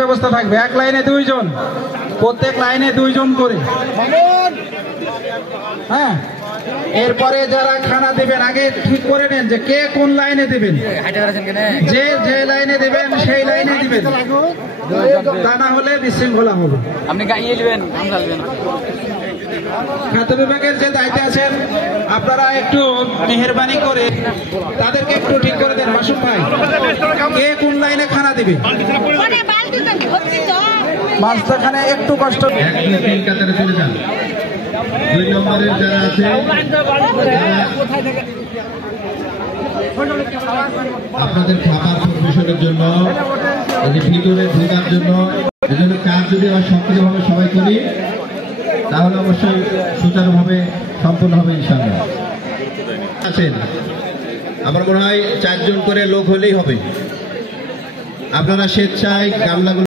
ব্যবস্থা থাকবে, এক লাইনে দুইজন, প্রত্যেক লাইনে দুইজন করে। হ্যাঁ, এরপরে যারা খানা দিবেন আগে ঠিক করে নেন যে কে কোন লাইনে দিবেন, যে যে লাইনে দিবেন সেই লাইনে দিবেন, তা না হলে বিশৃঙ্খলা হবে। আপনি গাইয়ে দিবেন, খাদ্য বিভাগের যে দায়িত্বে আছেন আপনারা একটু মেহেরবানি করে তাদেরকে একটু ঠিক করে দেন। মাসুম ভাই, কে কোন লাইনে খানা দিবে, মাঝখানে একটু কষ্ট। 1, 2, 3 কাতারে চলে যান। 2 নম্বরের যারা আছে আপনাদের খাবার পরিবেশনের জন্য, ভিতরে ঢোকার জন্য, এজন্য কাজ যদি আমরা সক্রিয়ভাবে সবাই করি তাহলে অবশ্যই সুচারুভাবে সম্পূর্ণ হবে ইনশাআল্লাহ। আছেন আমার মনে হয় 4 জন করে লোক হলেই হবে। আপনারা স্বেচ্ছায় গামলাগুলো